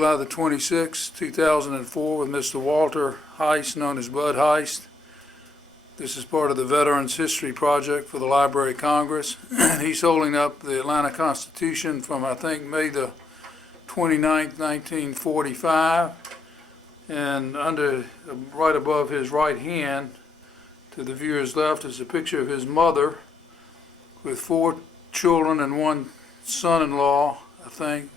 July the 26th, 2004, with Mr. Walter Heist, known as Bud Heist. This is part of the Veterans History Project for the Library of Congress. He's holding up the Atlanta Constitution from, I think, May the 29th, 1945. And right above his right hand, to the viewer's left, is a picture of his mother with 4 children and 1 son-in-law, I think,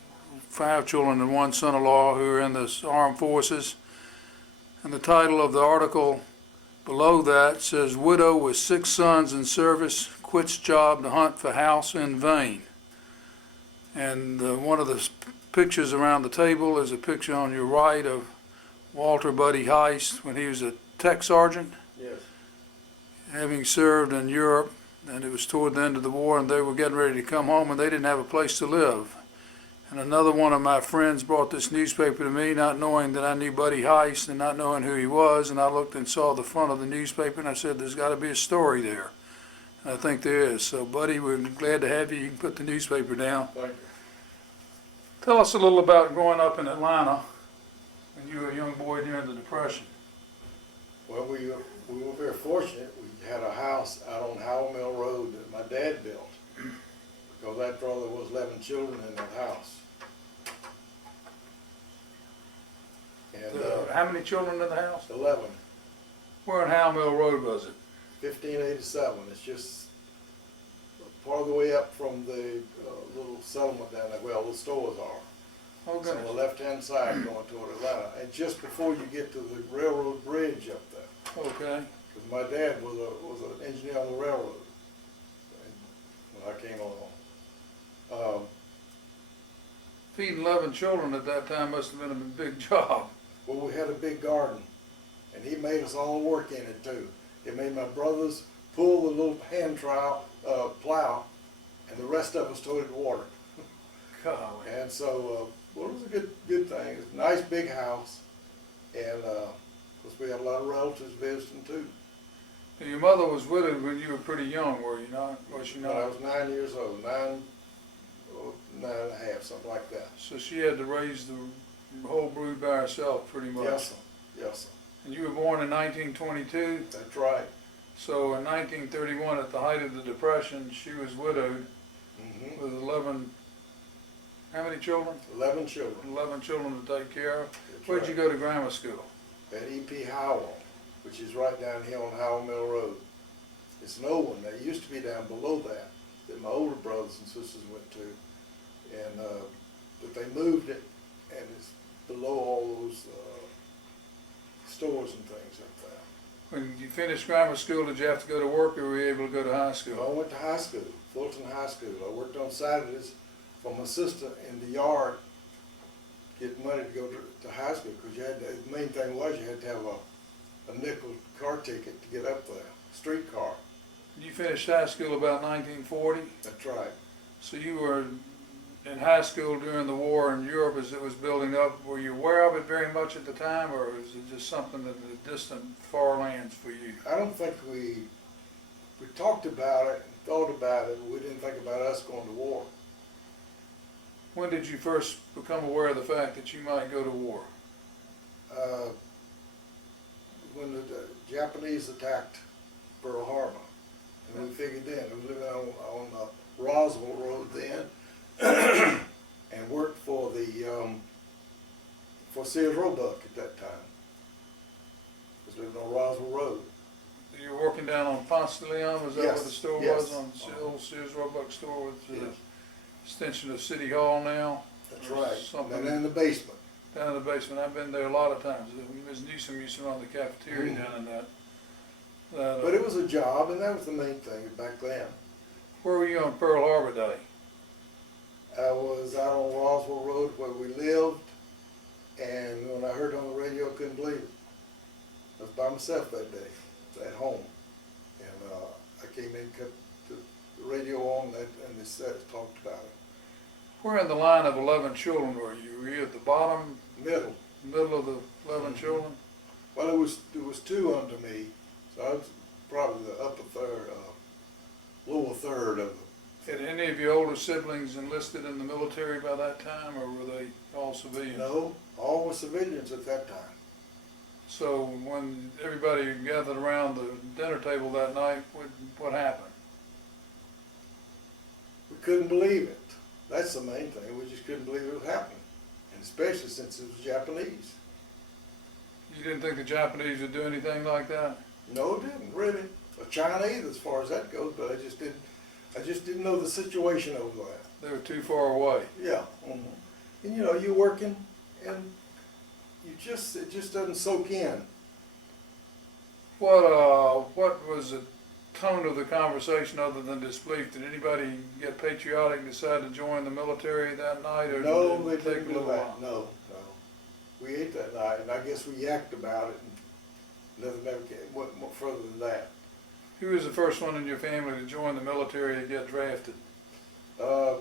5 children and 1 son-in-law who are in the armed forces. And the title of the article below that says, "Widow with 6 sons in service quits job to hunt for house in vain." And one of the pictures around the table is a picture on your right of Walter Buddy Heist when he was a tech sergeant. Yes. Having served in Europe, and it was toward the end of the war, and they were getting ready to come home, and they didn't have a place to live. And another one of my friends brought this newspaper to me, not knowing that I knew Buddy Heist and not knowing who he was, and I looked and saw the front of the newspaper, and I said, there's got to be a story there. And I think there is. So, Buddy, we're glad to have you. You can put the newspaper down. Thank you. Tell us a little about growing up in Atlanta when you were a young boy during the Depression. Well, we were very fortunate. We had a house out on Howell Mill Road that my dad built, because after all, there was 11 children in that house. And How many children in the house? 11. Where on Howell Mill Road was it? 1587. It's just part of the way up from the little settlement down there where all the stores are. Oh, It's on goodness. the left-hand side going toward Atlanta, and just before you get to the railroad bridge up there. Okay. Because my dad was an engineer on the railroad when I came along. Feeding 11 children at that time must have been a big job. Well, we had a big garden, and he made us all work in it too. He made my brothers pull the little hand plow, and the rest of us toted water. Golly. And so, well, it was a good thing. It was a nice big house, and of course we had a lot of relatives visiting too. Now, your mother was widowed when you were pretty young, were you not? Was she When I not? was 9 years old, 9 and a half, something like that. So she had to raise the whole brood by herself, pretty much. Yes, sir. Yes, sir. And you were born in 1922. That's right. So in 1931, at the height of the Depression, she was widowed Mm-hmm. with 11. How many children? 11 children. 11 children to take care of. That's Where'd right. you go to grammar school? At E.P. Howell, which is right down here on Howell Mill Road. It's an old one. That used to be down below that my older brothers and sisters went to. And but they moved it, and it's below all those stores and things like that. When you finished grammar school, did you have to go to work, or were you able to go to high school? I went to high school, Fulton High School. I worked on Saturdays for my sister in the yard, get money to go to high school, because you had to, the main thing was you had to have a nickel car ticket to get up there, streetcar. You finished high school about 1940, That's right. so you were in high school during the war in Europe as it was building up. Were you aware of it very much at the time, or was it just something in the distant far lands for you? I don't think we talked about it and thought about it, but we didn't think about us going to war. When did you first become aware of the fact that you might go to war? When the Japanese attacked Pearl Harbor, and we figured then, we lived on Roswell Road then, and worked for the for Sears Roebuck at that time. Was living on Roswell Road. You were working down on Ponce de Leon, was that Yes, where the store yes. was, on the old Sears Roebuck store with the Yes. extension of City Hall now? That's Or right. something And in the basement. down in the basement. I've been there a lot of times. Ms. Newsom used to run the cafeteria down in that. But it was a job, and that was the main thing back then. Where were you on Pearl Harbor Day? I was out on Roswell Road where we lived, and when I heard on the radio, I couldn't believe it. I was by myself that day, at home, and I came in, cut the radio on, and they said, talked about it. Where in the line of 11 children were you? Were you at the bottom, Middle. middle of the 11 children? Well, there was 2 under me, so I was probably the upper third, lower third of the Had any of your older siblings enlisted in the military by that time, or were they all civilians? No, all were civilians at that time. So when everybody gathered around the dinner table that night, what happened? We couldn't believe it. That's the main thing. We just couldn't believe it was happening, and especially since it was Japanese. You didn't think the Japanese would do anything like that? No, it didn't really. Or China either, as far as that goes. But I just didn't know the situation over there. They were too far away. Yeah. And you know, you're working, and it just doesn't soak in. What was the tone of the conversation other than disbelief? Did anybody get patriotic and decide to join the military that night, or No, did they it take didn't a do little that. while? No. We ate that night, and I guess we yacked about it, and nothing ever went more further than that. Who was the first one in your family to join the military to get drafted? My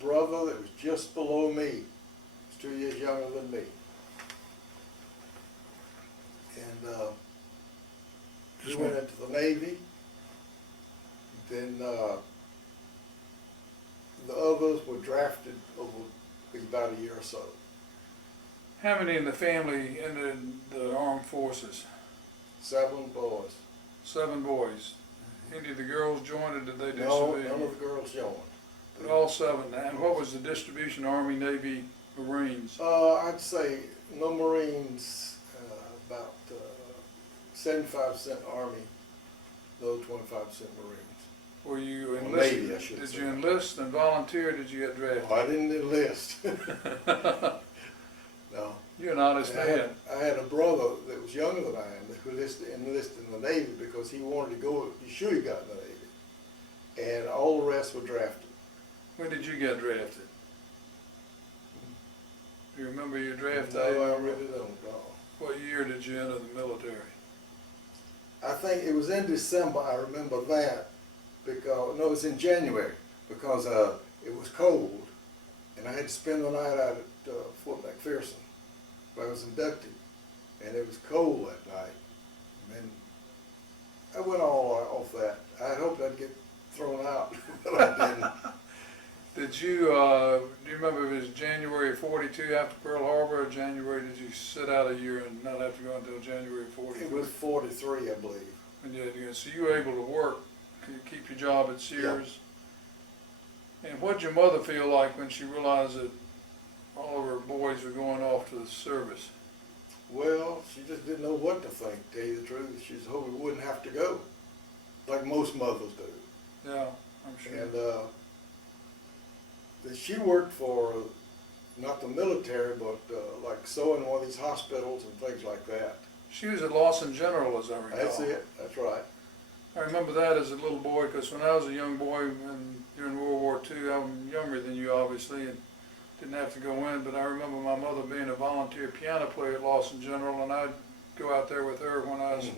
brother that was just below me, was 2 years younger than me. And he went into the Navy. Then the others were drafted over about a year or so. How many in the family entered the armed forces? 7 boys. 7 boys. Any of the girls joined, or did they do No, civilian? none of the girls joined. But all 7. And what was the distribution, Army, Navy, Marines? I'd say no Marines, about 75% Army, no 25% Marines. Were you Well, enlisted? Navy, I should Did say. you enlist and volunteer, or did you get drafted? Oh, I didn't enlist. No. You're an honest man. I had a brother that was younger than I am that enlisted in the Navy because he wanted to go, he got in the Navy. And all the rest were drafted. When did you get drafted? Do you remember your draft No, day? I really don't know. What year did you enter the military? I think it was in December, I remember that, because, no, it was in January, because it was cold, and I had to spend the night out at Fort McPherson, where I was inducted, and it was cold that night. And I went all off that. I hoped I'd get thrown out, but I didn't. Did you, do you remember if it was January 42 after Pearl Harbor, or January, did you sit out a year and not have to go until January 43? It was 43, I believe. And so you were able to work, keep your job at Sears? Yeah. And what'd your mother feel like when she realized that all of her boys were going off to the service? Well, she just didn't know what to think, to tell you the truth. She just hoped we wouldn't have to go, like most mothers do. Yeah, I'm sure. And she worked for, not the military, but like sewing one of these hospitals and things like that. She was at Lawson General, as I recall. That's it, that's right. I remember that as a little boy, because when I was a young boy during World War II, I'm younger than you obviously, and didn't have to go in, but I remember my mother being a volunteer piano player at Lawson General, and I'd go out there with her when I was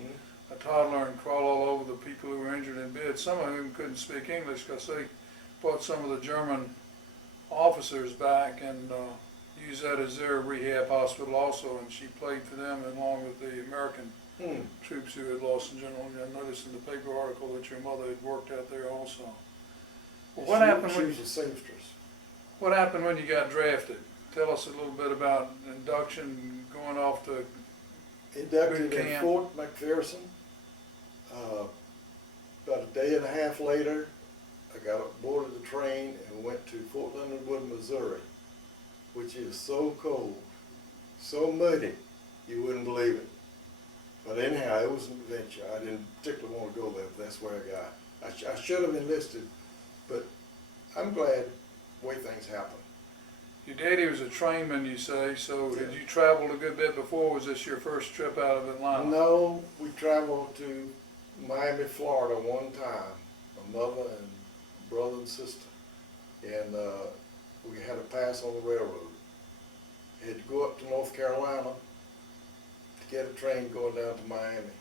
a toddler and crawl all over the people who were injured in bed. Some of them couldn't speak English because they brought some of the German officers back and used that as their rehab hospital also, and she played for them along with the American troops who had Lawson General. I noticed in the paper article that your mother had worked out there also. Well, what happened She when was a seamstress. What happened when you got drafted? Tell us a little bit about induction, going off to Inducted boot in camp. Fort McPherson. About a day and a half later, I got aboard the train and went to Fort Leonard Wood, Missouri, which is so cold, so muddy, you wouldn't believe it. But anyhow, it was an adventure. I didn't particularly want to go there, but that's where I got. I should have enlisted, but I'm glad the way things happen. Your daddy was a trainman, you say, so Yeah. had you traveled a good bit before? Was this your first trip out of Atlanta? No, we traveled to Miami, Florida one time, my mother and brother and sister, and we had a pass on the railroad. Had to go up to North Carolina to get a train going down to Miami.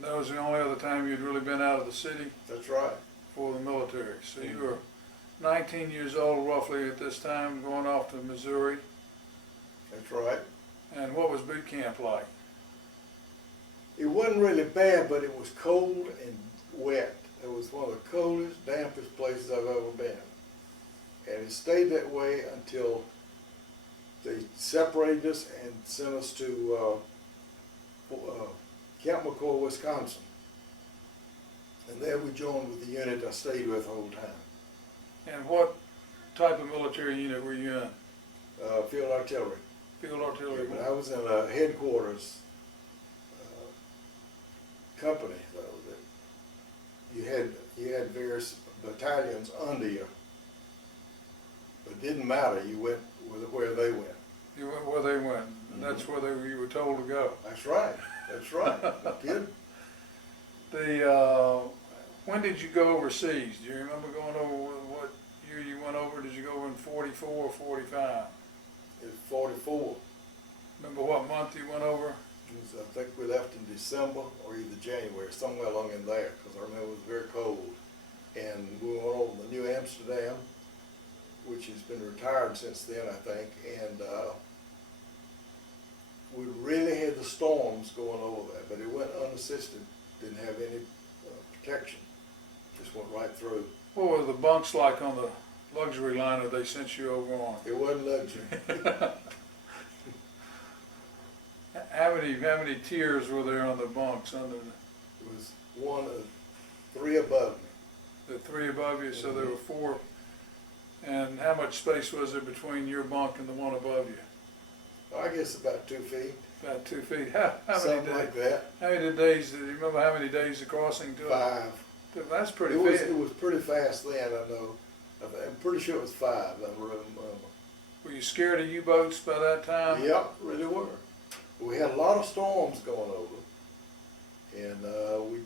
That was the only other time you'd really been out of the city That's right. for the military. So you were 19 years old roughly at this time, going off to Missouri. That's right. And what was boot camp like? It wasn't really bad, but it was cold and wet. it was one of the coldest, dampest places I've ever been. And it stayed that way until they separated us and sent us to Camp McCoy, Wisconsin. And there we joined with the unit I stayed with the whole time. And what type of military unit were you in? Field artillery. Field artillery. But I was in a headquarters company, though, that you had various battalions under you. But it didn't matter, you went where they went. You went where they went, and that's where you were told to go. That's right, that's right. Kid. When did you go overseas? Do you remember going over, what year you went over? Did you go over in 44 or 45? It's 44. Remember what month you went over? I think we left in December or either January, somewhere along in there, because I remember it was very cold. And we went over to New Amsterdam, which has been retired since then, I think, and we really had the storms going over there, but it went unassisted, didn't have any protection, just went right through. What were the bunks like on the luxury liner they sent you over on? It wasn't luxury. How many tiers were there on the bunks under It was one of three above me. the three above you? So there were four. And how much space was there between your bunk and the one above you? I guess about 2 feet. About 2 feet. How many Something days? like that. How many days? Do you remember how many days the crossing took? 5. That's pretty It was, fast. it was pretty fast then, I know. I'm pretty sure it was 5. I remember. Were you scared of U-boats by that time? Yep, really were. We had a lot of storms going over, and we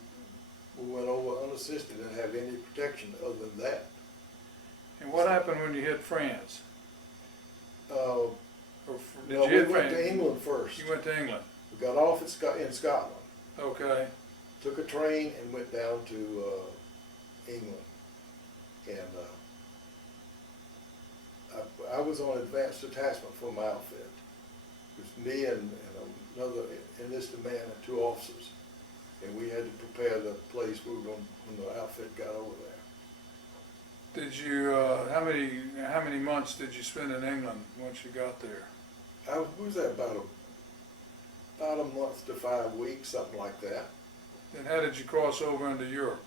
went over unassisted and didn't have any protection other than that. And what happened when you hit France? Or did No, you we hit went France? to England first. You went to England. We got off in Scotland, Okay. took a train and went down to England. And I was on advanced detachment for my outfit. It was me and another enlisted man and 2 officers. And we had to prepare the place we were going when the outfit got over there. Did you, how many months did you spend in England once you got there? We was there about a month to 5 weeks, something like that. Then how did you cross over into Europe?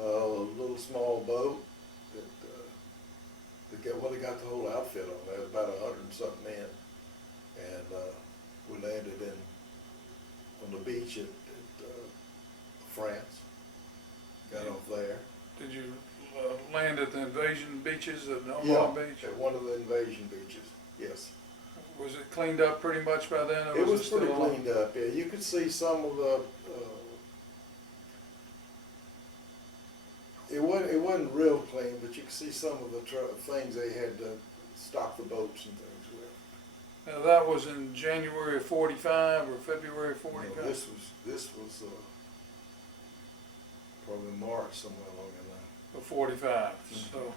A little small boat that they got the whole outfit on there. It was about 100 and something men, and we landed on the beach at France. Got off there. Did you land at the invasion beaches at Yeah, Omaha Beach? at one of the invasion beaches. Yes. Was it cleaned up pretty much by then? Or It was still pretty on? cleaned up. Yeah, you could see some of the. It wasn't real clean, but you could see some of the things they had to stock the boats and things with. Now that was in January of 45 or February of 45? No, this was probably March, somewhere along the line. Of 45. So,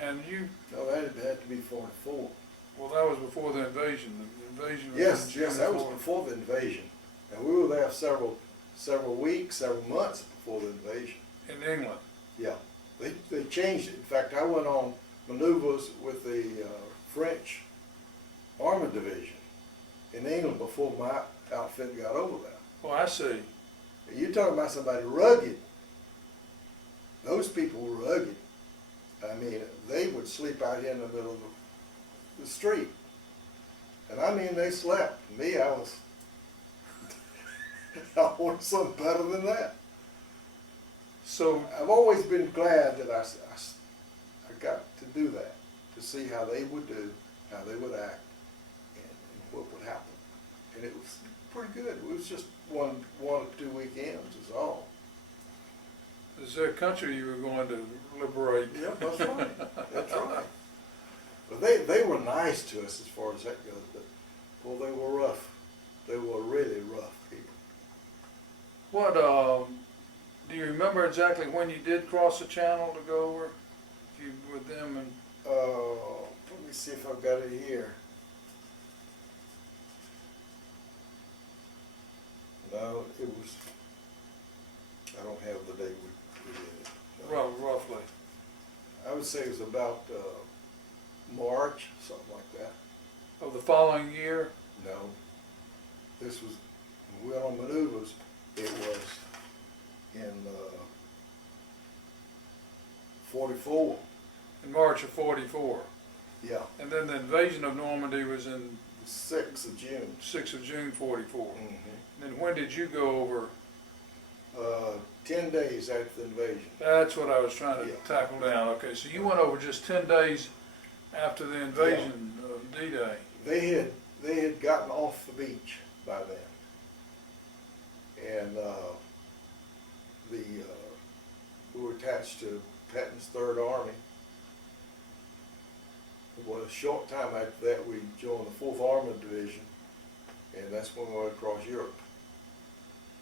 and you, No, that had to be 44. well, that was before the invasion. The invasion was in Yes, June yes, that of was 40. before the invasion. And we were there several weeks, several months before the invasion. In England. Yeah, they changed it. In fact, I went on maneuvers with the French Army Division in England before my outfit got over there. Oh, I see. You're talking about somebody rugged. Those people were rugged. I mean, they would sleep out here in the middle of the street. And I mean, they slept. Me, I wanted something better than that. So, I've always been glad that I got to do that, to see how they would do, how they would act, and what would happen. And it was pretty good. It was just one or 2 weekends is all. is there a country you were going to liberate? Yep, that's right. That's right. But they were nice to us as far as that goes, but well, they were rough. They were really rough people. What, do you remember exactly when you did cross the channel to go over with them? And Let me see if I've got it here. No, it was, I don't have the date would say it was about, March, something like that. Of the following year? No. This was, when we went on maneuvers, it was in, 44. In March of 44. Yeah, And then the invasion of Normandy was in 6th of June. 6th of June 44. Mhm. And then when did you go over? 10 days after the invasion. That's what I was trying to Yeah. tackle down. Okay, so you went over just 10 days after the invasion of D-Day. They had gotten off the beach by then. And, we were attached to Patton's Third Army. Well, a short time after that, we joined the Fourth Armored Division, and that's when we went across Europe.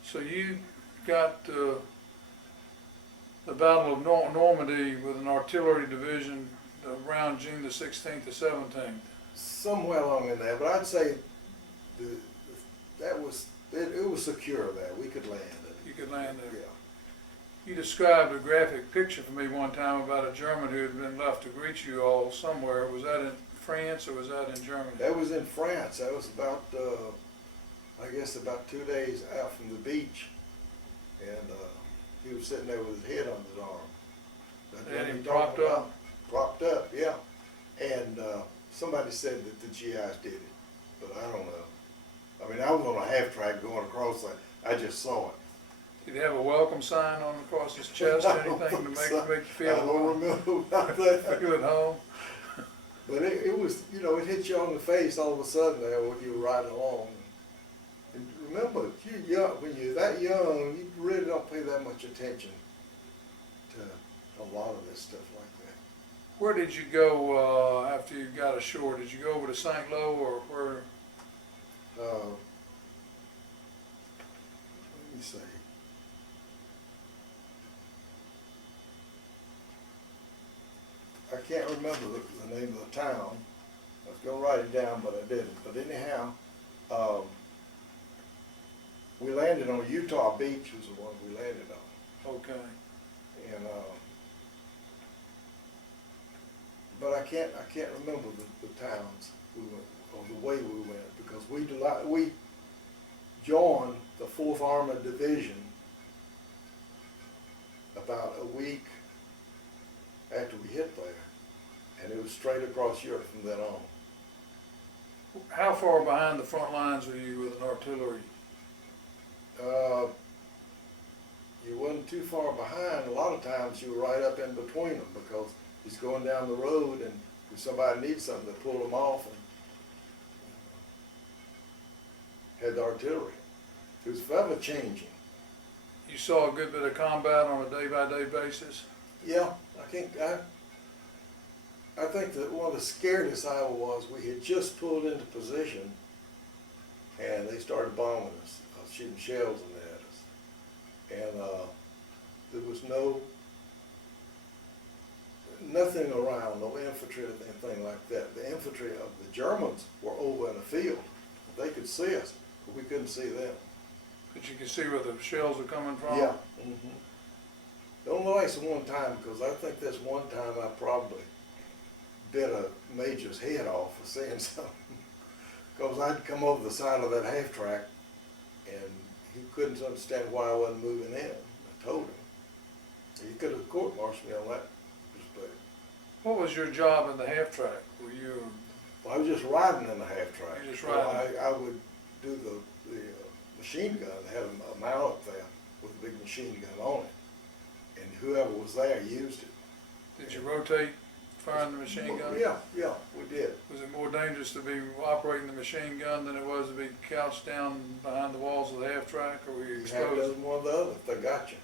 So you got the Battle of Normandy with an artillery division around June the 16th to 17th. Somewhere along in there, but I'd say it was secure there. We could land it. You could land there. Yeah. You described a graphic picture for me one time about a German who had been left to greet you all somewhere. Was that in France or was that in Germany? That was in France. That was about, I guess, about 2 days out from the beach. And he was sitting there with his head on his arm. But And then he we talked propped about- up? Propped up, yeah. And somebody said that the GIs did it, but I don't know. I mean, I was on a half track going across that. I just saw it. Did he have a welcome sign on across his chest or anything to make you I feel don't remember about that. feel at home? But it was, it hit you on the face all of a sudden there when you were riding along. And remember, when you're that young, you really don't pay that much attention to a lot of this stuff like that. Where did you go after you got ashore? Did you go over to St. Lo or where? Let me see. I can't remember the name of the town. I was gonna write it down, but I didn't. But anyhow, we landed on Utah Beach was the one we landed on. Okay. And, but I can't remember the towns we went, or the way we went, because we joined the Fourth Armored Division about a week after we hit there, and it was straight across Europe from then on. How far behind the front lines were you with an artillery? You wasn't too far behind. A lot of times you were right up in between them, because he's going down the road, and if somebody needs something, they pull them off and had the artillery. It was forever changing. You saw a good bit of combat on a day-by-day basis? Yeah, I think that one of the scariest hour was we had just pulled into position, and they started bombing us, shooting shells at us, and there was nothing around, no infantry or anything like that. The infantry of the Germans were over in the field. They could see us, but we couldn't see them. But you could see where the shells were coming from? Yeah. Don't notice one time, because I think that's one time I probably bit a major's head off for saying something. Because I'd come over the side of that half track, and he couldn't understand why I wasn't moving in. I told him. He could have court-martialed me on that respect. What was your job in the half track? Were you? Well, I was just riding in the half track. You just riding? I would do the machine gun. They had a mount up there with a big machine gun on it, and whoever was there used it. Did you rotate firing the machine gun? Yeah, we did. Was it more dangerous to be operating the machine gun than it was to be couched down behind the walls of the half track, or were you You had exposed? done one or the other if they got you.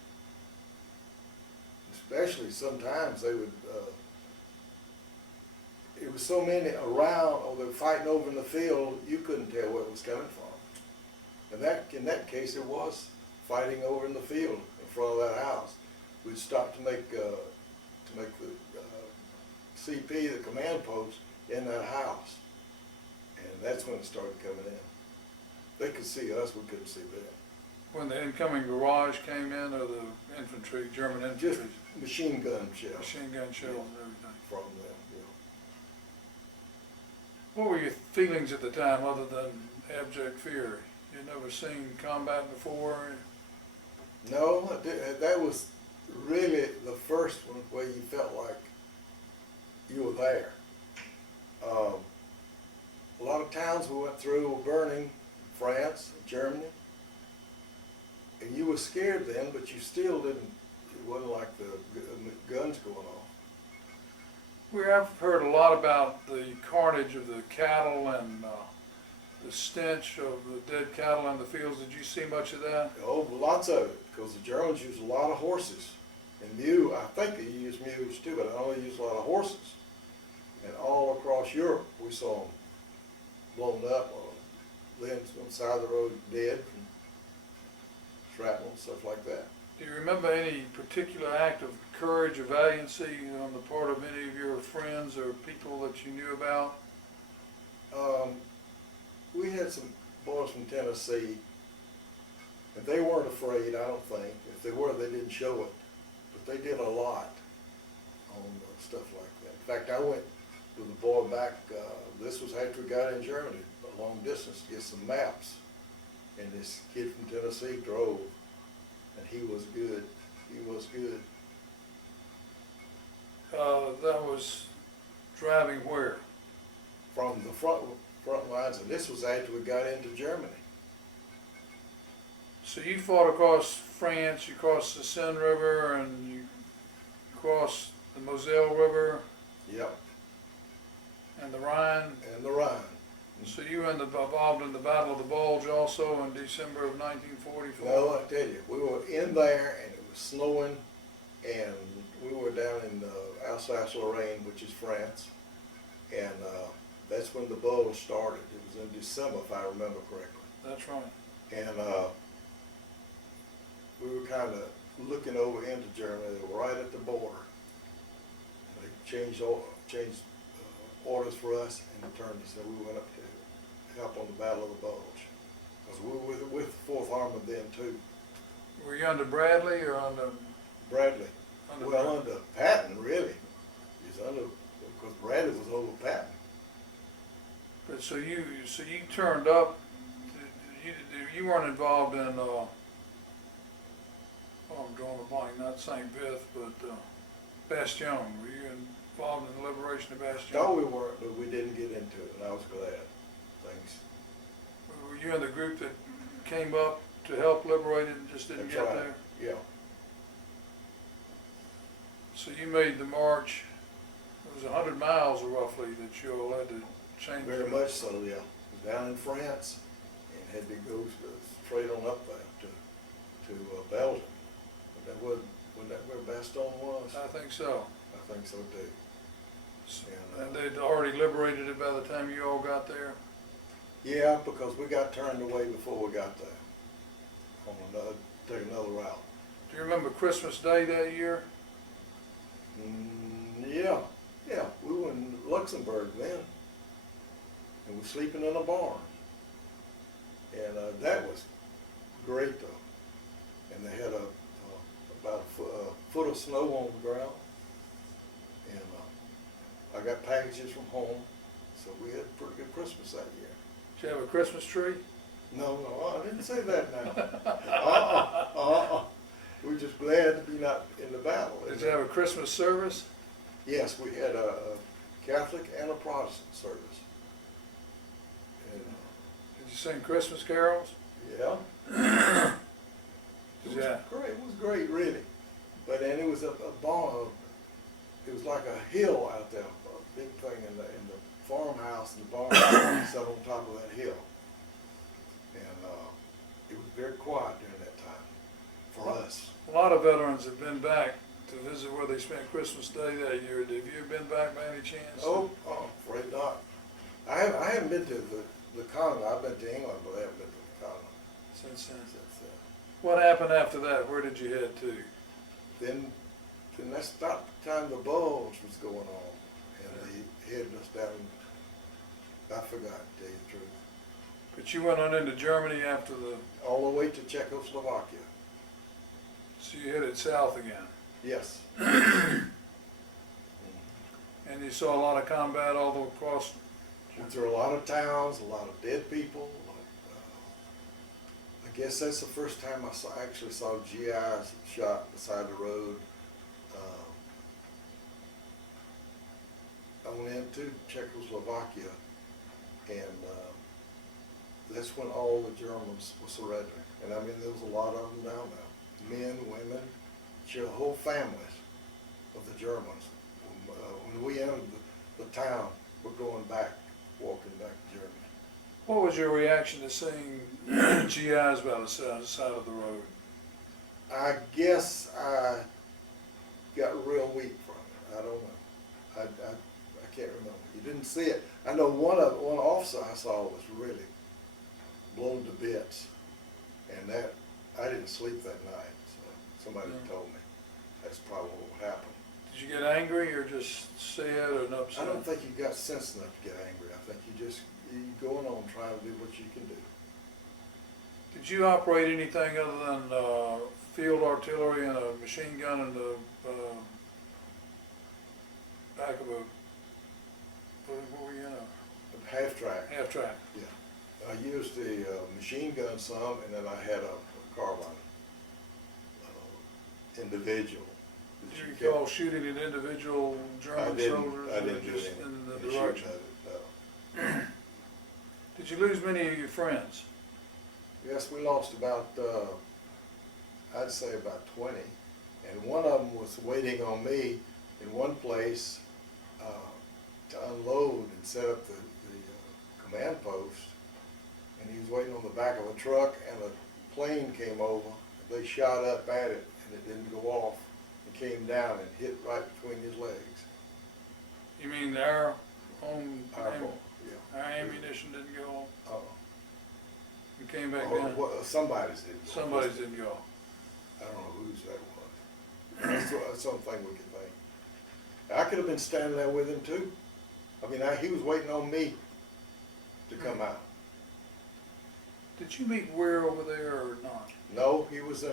Especially sometimes they would, it was so many around, or they were fighting over in the field, you couldn't tell where it was coming from. And in that case, it was fighting over in the field in front of that house. We'd stop to make the CP, the command post, in that house. And that's when it started coming in. They could see us, we couldn't see them. When the incoming barrage came in, or the infantry, German Just infantry, machine gun shells. machine gun shells and everything? from them, you know. What were your feelings at the time other than abject fear? You'd never seen combat before? No, that was really the first one where you felt like you were there. A lot of towns we went through were burning, France, Germany, and you were scared then, but you still didn't, it wasn't like the guns going off. I've heard a lot about the carnage of the cattle and the stench of the dead cattle in the fields. Did you see much of that? Oh, lots of it, because the Germans used a lot of horses. And mule, I think they used mules too, but I know they used a lot of horses. And all across Europe, we saw them blown up, or limbs on the side of the road dead from shrapnel and stuff like that. Do you remember any particular act of courage or valiancy on the part of any of your friends or people that you knew about? We had some boys from Tennessee, and they weren't afraid, I don't think. If they were, they didn't show it. But they did a lot on stuff like that. In fact, I went with a boy back, this was after we got in Germany, a long distance to get some maps. And this kid from Tennessee drove, and he was good. He was good. That was driving where? From the front lines, and this was after we got into Germany. So you fought across France, you crossed the Seine River, and you crossed the Moselle River Yep, and the Rhine. and the Rhine. So you were involved in the Battle of the Bulge also in December of 1944? No, I tell you, we were in there and it was snowing, and we were down in Alsace-Lorraine, which is France, and that's when the Bulge started. It was in December, if I remember correctly. That's right. And we were kind of looking over into Germany. They were right at the border. They changed orders for us and turned us, and we went up to help on the Battle of the Bulge. Because we were with the 4th Armored then too. Were you under Bradley or under? Bradley. Under Well, Bradley? under Patton, really. He's under, because Bradley was over Patton. But so you turned up. You weren't involved in. Oh, I'm drawing a blank. Not St. Vith, but Bastion. Were you involved in the liberation of Bastion? No, we weren't, but we didn't get into it, and I was glad. Thanks. Were you in the group that came up to help liberate it and just didn't That's get right. there? Yeah. So you made the march. It was 100 miles roughly that you all had to change. Very much so, yeah. Was down in France and had to go straight on up there to Belgium. Wasn't that where Baston was? I think so. I think so too. And they'd already liberated it by the time you all got there? Yeah, because we got turned away before we got there. Take another route. Do you remember Christmas Day that year? Yeah. We were in Luxembourg then, and we're sleeping in a barn. And that was great though. And they had about a foot of snow on the ground. And I got packages from home, so we had a pretty good Christmas that year. Did you have a Christmas tree? No, I didn't say that now. We're just glad to be not in the battle. Did you have a Christmas service? Yes, we had a Catholic and a Protestant service. And, Did you sing Christmas carols? yeah. It was Yeah. great. It was great, really. But then it was a barn. It was like a hill out there, a big thing in the farmhouse, and the barn sat on top of that hill. And it was very quiet during that time for us. A lot of veterans have been back to visit where they spent Christmas Day that year. Have you ever been back by any chance? Oh, afraid not. I haven't been to the Congo. I've been to England, but I haven't been to the Congo Since then. since then. What happened after that? Where did you head to? Then that's about the time the Bulge was going on, and they headed us down. I forgot, to tell you the truth. But you went on into Germany after All the way to Czechoslovakia. so you headed south again. Yes. And you saw a lot of combat all across. Went through a lot of towns, a lot of dead people. I guess that's the first time I actually saw GIs shot beside the road. I went into Czechoslovakia, and that's when all the Germans were surrendering. And I mean, there was a lot of them down there. Men, women, whole families of the Germans. When we entered the town, we're going back, walking back to Germany. What was your reaction to seeing GIs by the side of the road? I guess I got real weak from it. I don't know. I can't remember. You didn't see it. I know one officer I saw was really blown to bits, and that I didn't sleep that night. So somebody told me that's probably what happened. Did you get angry or just sad or upset? I don't think you got sense enough to get angry. I think you're going on trying to do what you can do. Did you operate anything other than field artillery and a machine gun in the back of a, what were you in a? Half track. Half track. Yeah. I used the machine gun some, and then I had a carbine individual. Did you recall shooting at individual German soldiers? I didn't do just any, in the any direction? shooting at it, no. Did you lose many of your friends? Yes, we lost about, I'd say about 20. And one of them was waiting on me in one place to unload and set up the command post. And he was waiting on the back of a truck, and a plane came over. And they shot up at it, and it didn't go off. It came down and hit right between his legs. You mean our own Our ammunition didn't go off? Uh-oh. You came back Oh, down? well, somebody's did. Somebody's didn't go off. I don't know whose that was. That's something we can think. I could have been standing there with him too. I mean, he was waiting on me to come out. Did you meet Weir over there or not? No, he was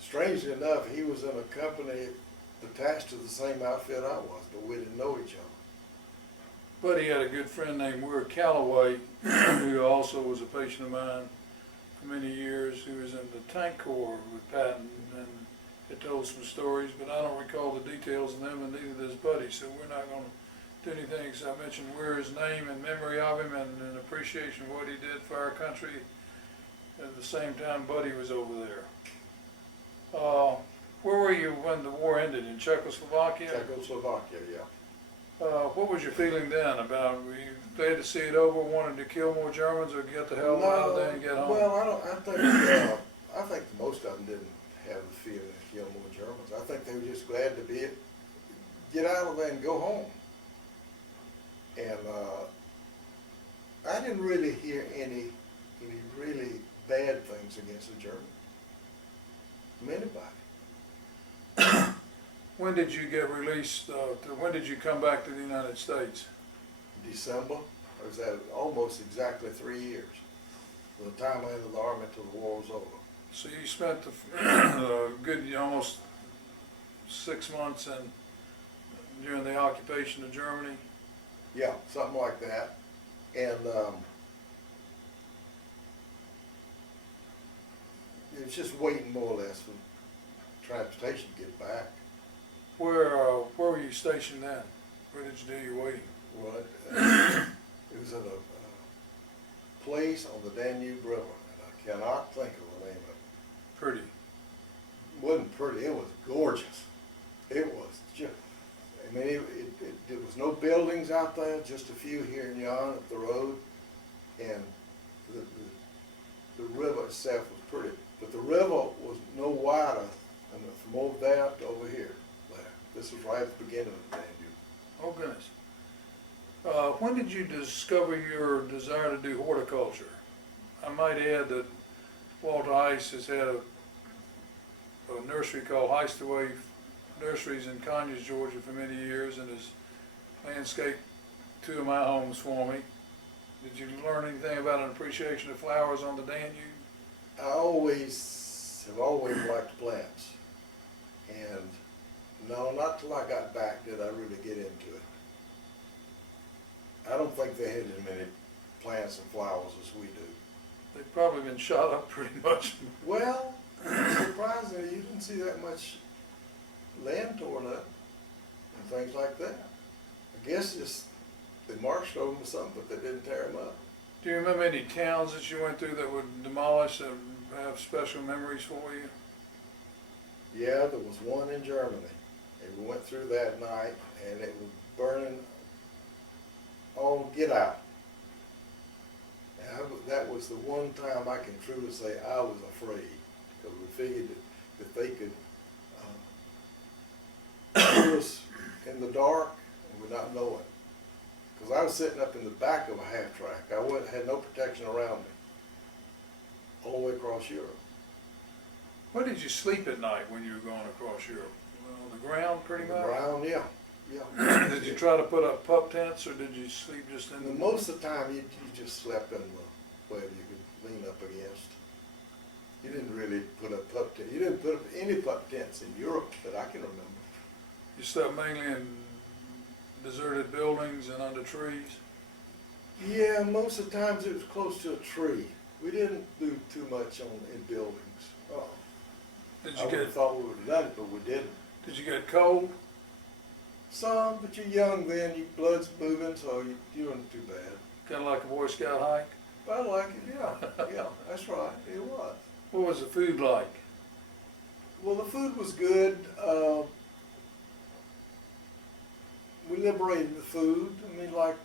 strangely enough, he was in a company attached to the same outfit I was, but we didn't know each other. But he had a good friend named Weir Calloway, who also was a patient of mine for many years, who was in the tank corps with Patton, and it told some stories, but I don't recall the details of them, and neither does Buddy, so we're not going to do anything except mention Weir's name in memory of him and in appreciation of what he did for our country. At the same time, Buddy was over there. Where were you when the war ended? In Czechoslovakia? Czechoslovakia, yeah. What was your feeling then about, were you glad to see it over, wanted to kill more Germans, or get the hell out of there and get home? Well, I think most of them didn't have the feeling to kill more Germans. I think they were just glad to get out of there and go home. And I didn't really hear any really bad things against the Germans from anybody. When did you get released, when did you come back to the United States? December. I was at almost exactly 3 years. From the time I entered the Army till the war was over. So you spent good, almost 6 months during the occupation of Germany? Yeah, something like that. And it was just waiting more or less for transportation to get back. Where were you stationed then? Where did you do your waiting? Well, it was at a place on the Danube River, and I cannot think of the name of it. Pretty. It wasn't pretty, it was gorgeous. It was just, I mean, there was no buildings out there, just a few here and yon up the road, and the river itself was pretty. But the river was no wider than from over there to over here. This was right at the beginning of the Danube. Oh, goodness. When did you discover your desire to do horticulture? I might add that Walter Heist has had a nursery called Heist Nurseries in Conyers, Georgia for many years, and has landscaped 2 of my homes for me. Did you learn anything about an appreciation of flowers on the Danube? I have always liked plants, and no, not till I got back did I really get into it. I don't think they had as many plants and flowers as we do. They've probably been shot up pretty much. Well, surprisingly, you didn't see that much land torn up and things like that. I guess just they marched over them or something, but they didn't tear them up. Do you remember any towns that you went through that were demolished that have special memories for you? Yeah, there was one in Germany, and we went through that night, and it was burning all get out. And that was the one time I can truly say I was afraid, because we figured that they could do us in the dark and would not know it. Because I was sitting up in the back of a half track. I had no protection around me, all the way across Europe. Where did you sleep at night when you were going across Europe? On the ground, pretty much? Around, yeah. Did you try to put up pup tents, or did you sleep just in the... And most of the time, you just slept in the where you could lean up against. You didn't really put up pup tents. You didn't put up any pup tents in Europe that I can remember. You slept mainly in deserted buildings and under trees? Yeah, most of the times it was close to a tree. We didn't do too much in buildings. Did I you would have get thought we would have done it, but we didn't. Did you get cold? Some, but you're young then, your blood's moving, so you weren't too bad. Kind of like a Boy Scout hike? I like it, yeah, that's right, it was. What was the food like? Well, the food was good. We liberated the food. I mean, like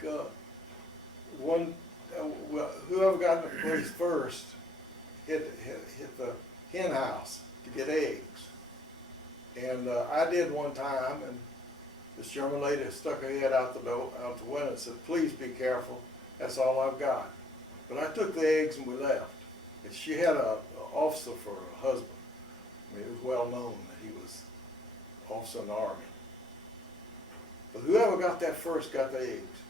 whoever got in the place first hit the hen house to get eggs. And I did one time, and this German lady stuck her head out the window and said, "Please be careful. That's all I've got." But I took the eggs and we left. And she had an officer for a husband. I mean, it was well known that he was officer in the army. But whoever got that first got the eggs.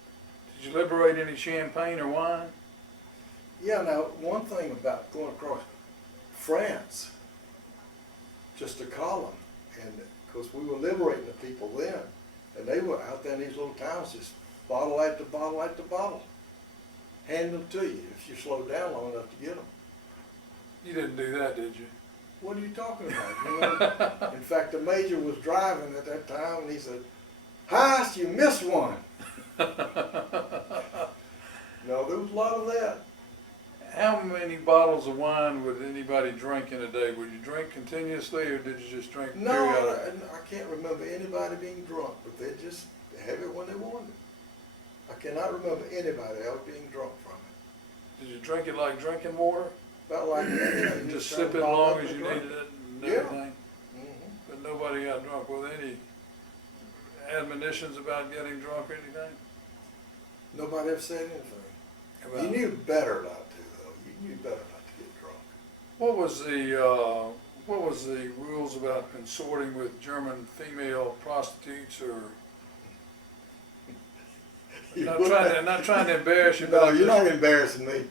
Did you liberate any champagne or wine? Yeah, now, one thing about going across France, just a column, and because we were liberating the people then, and they were out there in these little towns, just bottle after bottle after bottle, hand them to you if you slowed down long enough to get them. You didn't do that, did you? What are you talking about? You know, in fact, the major was driving at that time, and he said, "Heist, you missed one." No, there was a lot of that. How many bottles of wine would anybody drink in a day? Would you drink continuously, or did you just drink No, periodically? I can't remember anybody being drunk, but they just have it when they wanted it. I cannot remember anybody else being drunk from it. Did you drink it like drinking water? About like that, you know, you Just turn sip the it as bottle long up as and you drink. needed it and Yeah. everything? Mhm. But nobody got drunk. Were there any admonitions about getting drunk or anything? Nobody ever said anything. About- You knew better not to, though. You knew better not to get drunk. What was the rules about consorting with German female prostitutes, or not trying to embarrass you? No, but you're not embarrassing me.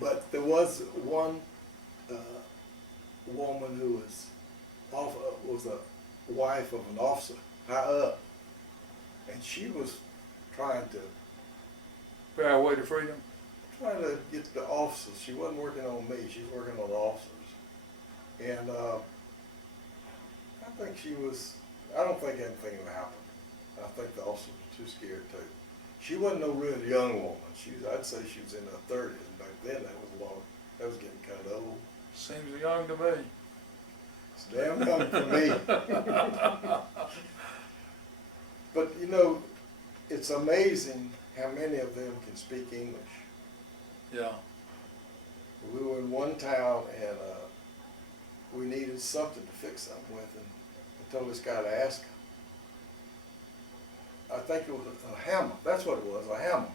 But there was one woman who was a wife of an officer high up, and she was trying to Fair way to freedom. get the officers. She wasn't working on me. She was working on the officers. And I think she was. I don't think anything would happen. I think the officers were too scared too. She wasn't no real young woman. I'd say she was in her 30s. And back then, that was a lot. That was getting kind of old. Seems young to me. It's damn young for me. But you know, it's amazing how many of them can speak English. Yeah. We were in one town and we needed something to fix something with, and I told this guy to ask him. I think it was a hammer. That's what it was, a hammer.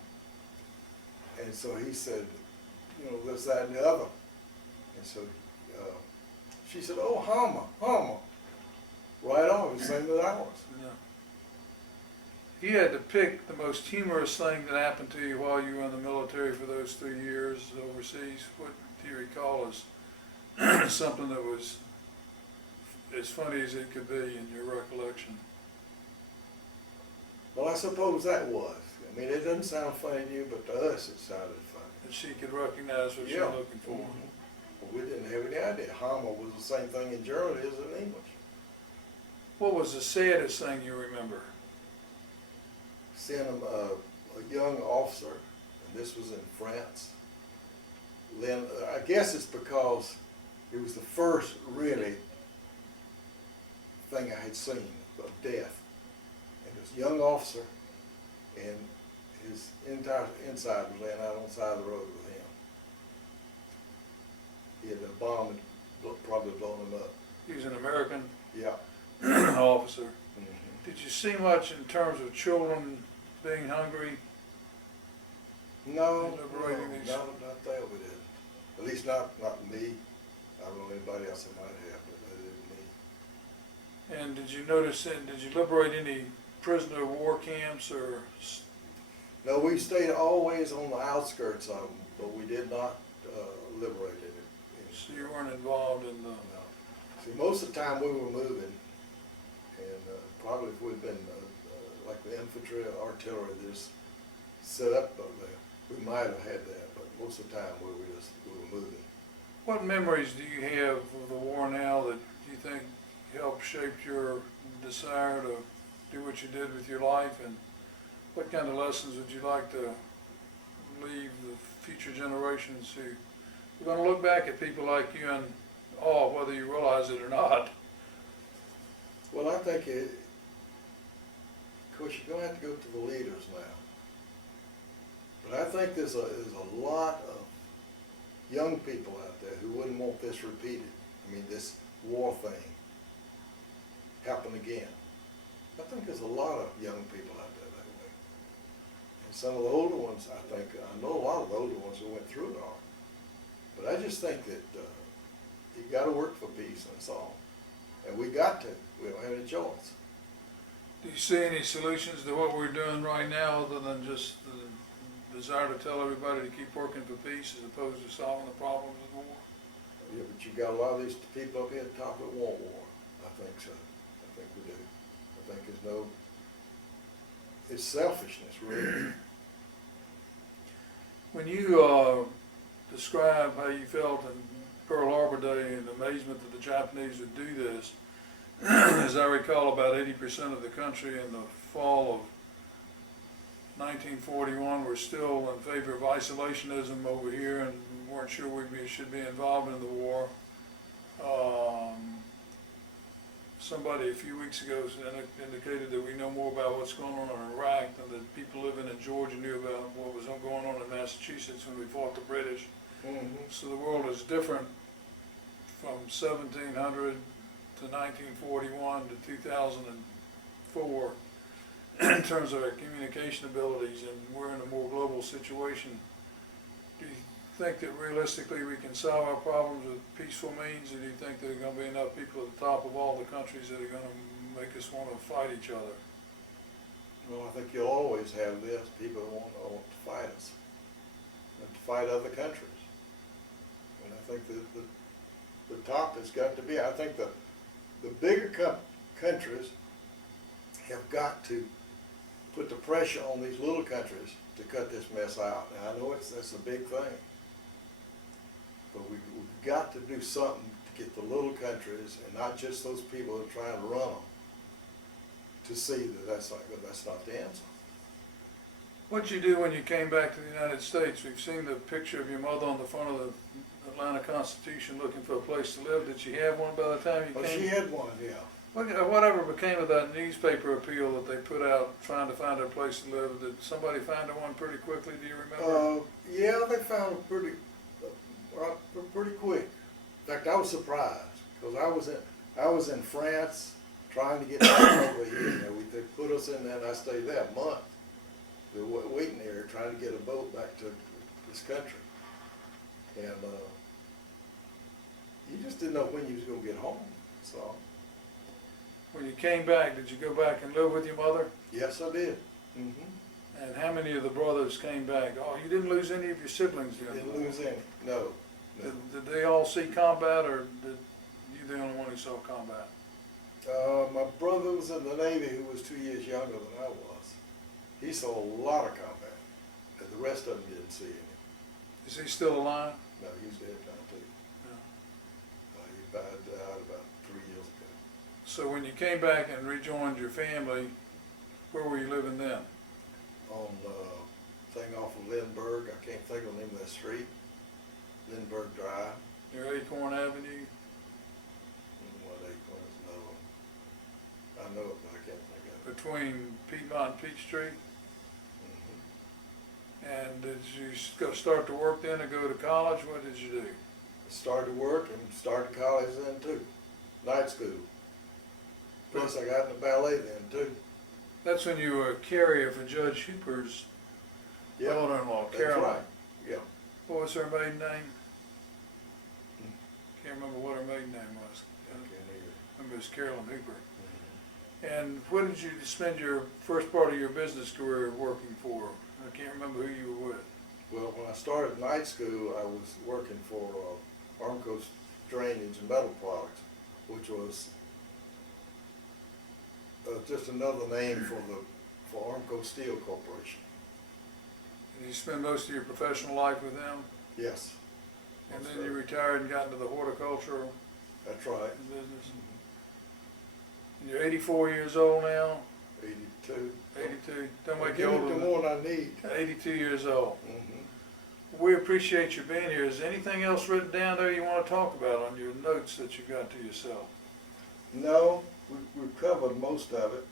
And so he said, you know, this, that, and the other. And so she said, "Oh, hammer." Right on, the same as ours. Yeah. If you had to pick the most humorous thing that happened to you while you were in the military for those 3 years overseas, what do you recall as something that was as funny as it could be in your recollection? Well, I suppose that was. I mean, it doesn't sound funny to you, but to us it sounded funny. That she could recognize what Yeah. you're looking for. But we didn't have any idea. Hammer was the same thing in German as in English. What was the saddest thing you remember? Seeing a young officer, and this was in France. Then I guess it's because it was the first really thing I had seen of death. And this young officer, and his entire inside was laying out on the side of the road with him. He had a bomb had probably blown him up. He was an American Yeah. officer. Mm-hmm. Did you see much in terms of children being hungry? No, Liberating these- not that we didn't. At least not me. I don't know anybody else that might have, but that isn't me. And did you notice, did you liberate any prisoner of war camps or? No, we stayed always on the outskirts of them, but we did not liberate it. So you weren't involved in the? No. See, most of the time we were moving, and probably if we'd been like the infantry or artillery, just set up over there, we might have had that, but most of the time we were moving. What memories do you have of the war now that you think helped shape your desire to do what you did with your life, and what kind of lessons would you like to leave the future generations who are going to look back at people like you in awe, whether you realize it or not? Well, I think of course, you're going to have to go to the leaders now. But I think there's a lot of young people out there who wouldn't want this repeated. I mean, this war thing happen again. I think there's a lot of young people out there that way. And some of the older ones, I know a lot of the older ones who went through it all. But I just think that you got to work for peace, and that's all. And we got to. We don't have any choice. Do you see any solutions to what we're doing right now other than just the desire to tell everybody to keep working for peace as opposed to solving the problems of war? Yeah, but you got a lot of these people up here at the top that want war. I think so. I think we do. I think it's selfishness, really. When you describe how you felt in Pearl Harbor Day and amazement that the Japanese would do this, as I recall, about 80% of the country in the fall of 1941 were still in favor of isolationism over here and weren't sure we should be involved in the war. Somebody a few weeks ago indicated that we know more about what's going on in Iraq than the people living in Georgia knew about what was going on in Massachusetts when we fought the British. Mm-hmm. So the world is different from 1700 to 1941 to 2004 in terms of our communication abilities, and we're in a more global situation. Do you think that realistically we can solve our problems with peaceful means, or do you think there are going to be enough people at the top of all the countries that are going to make us want to fight each other? Well, I think you'll always have this, people that want to fight us, and to fight other countries. And I think that the top has got to be, I think the bigger countries have got to put the pressure on these little countries to cut this mess out. Now, I know that's a big thing, but we've got to do something to get the little countries, and not just those people that are trying to run them, to see that that's not the answer. What'd you do when you came back to the United States? We've seen the picture of your mother on the front of the Atlanta Constitution looking for a place to live. Did she have one by the time you Well, came? she had one, yeah. Whatever became of that newspaper appeal that they put out trying to find a place to live? Did somebody find her one pretty quickly? Do you remember? Yeah, they found it pretty quick. In fact, I was surprised because I was in France trying to get back over here. They put us in there, and I stayed there a month. We were waiting there trying to get a boat back to this country, and you just didn't know when you was going to get home. So. When you came back, did you go back and live with your mother? Yes, I did. Mm-hmm. And how many of the brothers came back? Oh, you didn't lose any of your siblings, did you? Didn't lose any. No. Did they all see combat, or did you the only one who saw combat? My brother was in the Navy, who was 2 years younger than I was. He saw a lot of combat, and the rest of them didn't see any. Is he still alive? No, he's dead now too. Yeah. He died out about 3 years ago. So when you came back and rejoined your family, where were you living then? On the thing off of Lindbergh, I can't think of the name of that street. Lindbergh Drive. Near Acorn Avenue? What Acorns, no. I know it, but I can't think of it. Between Piedmont and Peachtree? Mhm. And did you start to work then and go to college? What did you do? I started work and started college then too. Night school. Plus I got into ballet then too. That's when you were a carrier for Judge Hooper's Yeah, daughter-in-law, that's Caroline. right. Yeah. What was her maiden name? Can't remember what her maiden name was. Can't either. Remember it was Carolyn Hooper. Mhm. And what did you spend your first part of your business career working for? I can't remember who you were with. Well, when I started night school, I was working for Armco Drainage and Metal Products, which was just another name for Armco Steel Corporation. And you spent most of your professional life with them? Yes. And then you retired and got into the horticultural That's right. business? And you're 84 years old now? 82. 82? Don't make you Give me older the than more than I need. 82 years old. Mhm. We appreciate you being here. Is there anything else written down there you want to talk about on your notes that you got to yourself? No, we've covered most of it,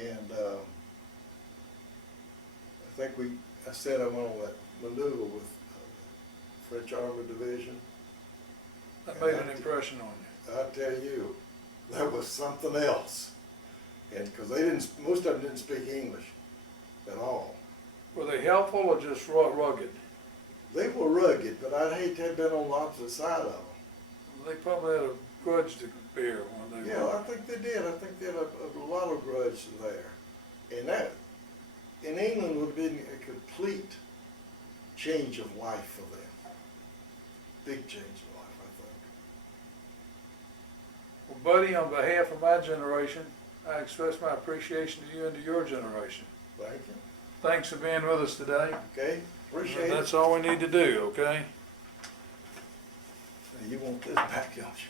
and I think I said I went on that maneuver with French Army Division. That made an impression on you. I tell you, that was something else, and because most of them didn't speak English at all. Were they helpful or just rugged? They were rugged, but I'd hate to have been on the opposite side of them. They probably had a grudge to bear when they Yeah, were. I think they did. I think they had a lot of grudge there. And that, in England, would have been a complete change of life for them. Big change of life, I think. Well, buddy, on behalf of my generation, I express my appreciation to you and to your generation. Thank you. Thanks for being with us today. Okay, appreciate it. That's all we need to do, okay? You want this back, don't you?